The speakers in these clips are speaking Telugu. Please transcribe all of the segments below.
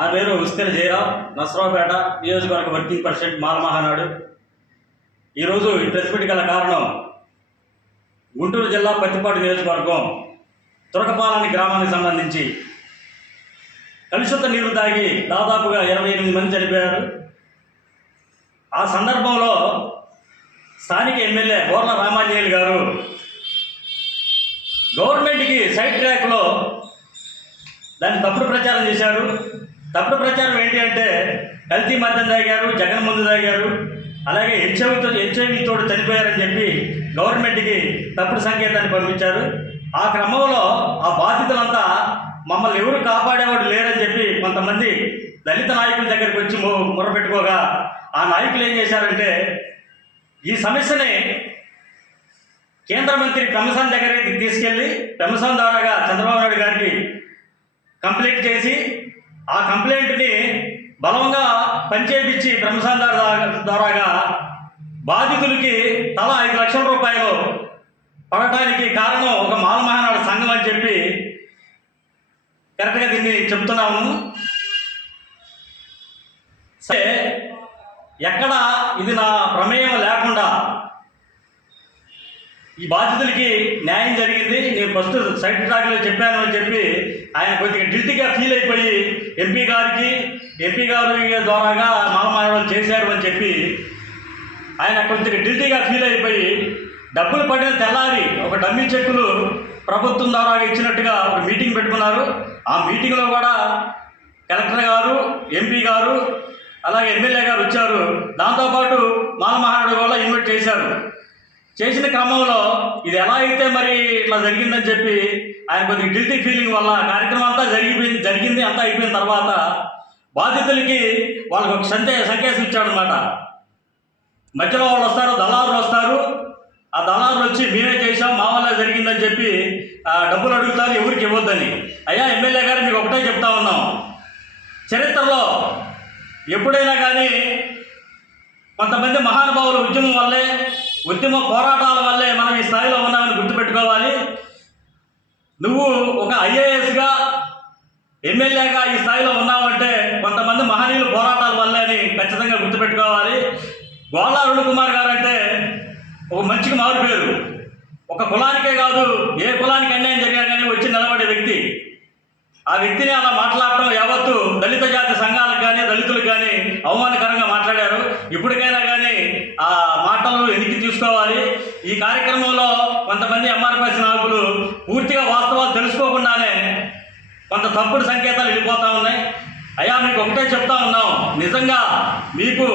నా పేరు ఉస్కర జయరాం నసరావుపేట నియోజకవర్గ వర్కింగ్ ప్రెసిడెంట్ మాలమహానాడు. ఈరోజు ఈ ప్రెస్ మీట్ గల కారణం గుంటూరు జిల్లా పత్తిపాటు నియోజకవర్గం తురకపాలని గ్రామానికి సంబంధించి కలుషిత నీరు తాగి దాదాపుగా ఇరవై ఎనిమిది మంది చనిపోయారు. ఆ సందర్భంలో స్థానిక ఎమ్మెల్యే బోర్ల రామాంజనేయులు గారు గవర్నమెంట్కి సైడ్ ట్రాక్లో దాన్ని తప్పుడు ప్రచారం చేశారు. తప్పుడు ప్రచారం ఏంటి అంటే కల్తీ మద్యం తాగారు జగన్ ముందు తాగారు అలాగే హెచ్ఐవితో హెచ్ఐవితో చనిపోయారని చెప్పి గవర్నమెంట్కి తప్పుడు సంకేతాన్ని పంపించారు. ఆ క్రమంలో ఆ బాధితులంతా మమ్మల్ని ఎవరు కాపాడేవాడు లేరని చెప్పి కొంతమంది దళిత నాయకుల దగ్గరికి వచ్చి మొరపెట్టుకోగా ఆ నాయకులు ఏం చేశారంటే ఈ సమస్యని కేంద్ర మంత్రి పెమసాన్ దగ్గరికి తీసుకెళ్ళి పెమసాన్ ద్వారాగా చంద్రబాబు నాయుడు గారికి కంప్లీట్ చేసి ఆ కంప్లైంట్ని బలంగా పనిచేపించి బ్రహ్మసంధార ద్వారాగా బాధితులకి తల ఐదు లక్షల రూపాయలు పడటానికి కారణం ఒక మాలమహానాడు సంఘం అని చెప్పి కరెక్ట్గా దీన్ని చెప్తున్నాము సరే ఎక్కడ ఇది నా ప్రమేయం లేకుండా ఈ బాధితులకి న్యాయం జరిగింది నేను ఫస్ట్ సైడ్ ట్రాక్లో చెప్పాను అని చెప్పి ఆయన కొద్దిగా గిల్టీగా ఫీల్ అయిపోయి ఎంపీ గారికి ఎంపీ గారి ద్వారాగా మాలమానవాళ్ళు చేశారు అని చెప్పి ఆయన కొంచెం గిల్టీగా ఫీల్ అయిపోయి డబ్బులు పడిన తెల్లారి ఒక డమ్మి చెక్కులు ప్రభుత్వం ద్వారా ఇచ్చినట్టుగా ఒక మీటింగ్ పెట్టుకున్నారు. ఆ మీటింగ్లో కూడా కలెక్టర్ గారు ఎంపీ గారు అలాగే ఎమ్మెల్యే గారు వచ్చారు. దాంతోపాటు మాలమహానుడు కూడా ఇన్వైట్ చేశారు. చేసిన క్రమంలో ఇది ఎలా అయితే మరి ఇట్లా జరిగిందని చెప్పి ఆయన కొద్దిగా గిల్టీ ఫీలింగ్ వల్ల కార్యక్రమం అంతా జరిగిపోయింది జరిగింది అంతా అయిపోయిన తర్వాత బాధితులకి వాళ్ళకి ఒక సందే సంకేతం ఇచ్చాడనమాట మధ్యలో వాళ్ళు వస్తారు దళారులు వస్తారు. ఆ దళారులు వచ్చి మేమే చేసాం మా వల్ల జరిగిందని చెప్పి డబ్బులు అడుగుతారు ఎవరికి ఇవ్వద్దని. అయ్యా ఎమ్మెల్యే గారు మీకు ఒకటే చెప్తా ఉన్నాం. చరిత్రలో ఎప్పుడైనా కానీ కొంతమంది మహానుభావుల ఉద్యమం వల్లే ఉద్యమ పోరాటాల వల్లే మనం ఈ స్థాయిలో ఉన్నామని గుర్తుపెట్టుకోవాలి. నువ్వు ఒక ఐఏఎస్గా ఎమ్మెల్యేగా ఈ స్థాయిలో ఉన్నావంటే కొంతమంది మహనీయులు పోరాటాల వల్లే అని ఖచ్చితంగా గుర్తుపెట్టుకోవాలి. గోళ్ళ అరుణ్ కుమార్ గారు అంటే ఒక మంచికి మారు పేరు. ఒక కులానికే కాదు ఏ కులానికి అన్యాయం జరిగినా కానీ వచ్చి నిలబడే వ్యక్తి. ఆ వ్యక్తిని అలా మాట్లాడటం యావత్తు దళిత జాతి సంఘాలకు కానీ దళితులకు కానీ అవమానకరంగా మాట్లాడారు. ఇప్పటికైనా తెలుసుకోవాలి. ఈ కార్యక్రమంలో కొంతమంది ఎంఆర్పిఎస్ నాయకులు పూర్తిగా వాస్తవాలు తెలుసుకోకుండానే కొంత తప్పుడు సంకేతాలు వెళ్ళిపోతా ఉన్నాయి. అయ్యా మీకు ఒకటే చెప్తా ఉన్నాం. నిజంగా మీకు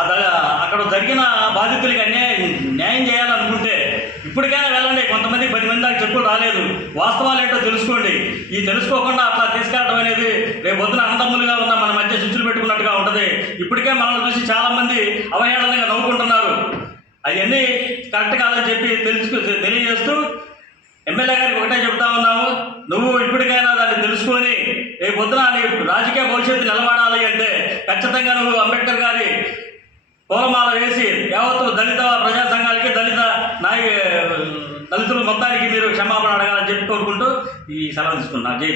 అక్కడ జరిగిన బాధితులకి అన్యాయం న్యాయం చేయాలనుకుంటే ఇప్పటికైనా వెళ్ళండి. కొంతమంది పది మంది దాకా చెప్పులు రాలేదు. వాస్తవాలు ఏంటో తెలుసుకోండి. ఈ తెలుసుకోకుండా అట్లా తీసుకెళ్ళడం అనేది రేపు పొద్దున అన్నదమ్ములుగా ఉన్న మన మధ్య శిష్యులు పెట్టుకున్నట్టుగా ఉంటుంది. ఇప్పటికే మనల్ని చూసి చాలామంది మంది అవన్నీ కరెక్ట్ కాదని చెప్పి తెలుసుకు తెలియజేస్తూ ఎమ్మెల్యే గారికి ఒకటే చెప్తా ఉన్నాము. నువ్వు ఇప్పటికైనా దాన్ని తెలుసుకొని రేపు పొద్దున నీ రాజకీయ భవిష్యత్తు నిలబడాలి అంటే ఖచ్చితంగా నువ్వు అంబేద్కర్ గారి పూలమాల వేసి యావత్తు దళిత ప్రజా సంఘాలకి దళిత నాయ దళితులు మొత్తానికి మీరు క్షమాపణ అడగాలని చెప్పి కోరుకుంటూ ఈ సెలవు తీసుకున్నా జై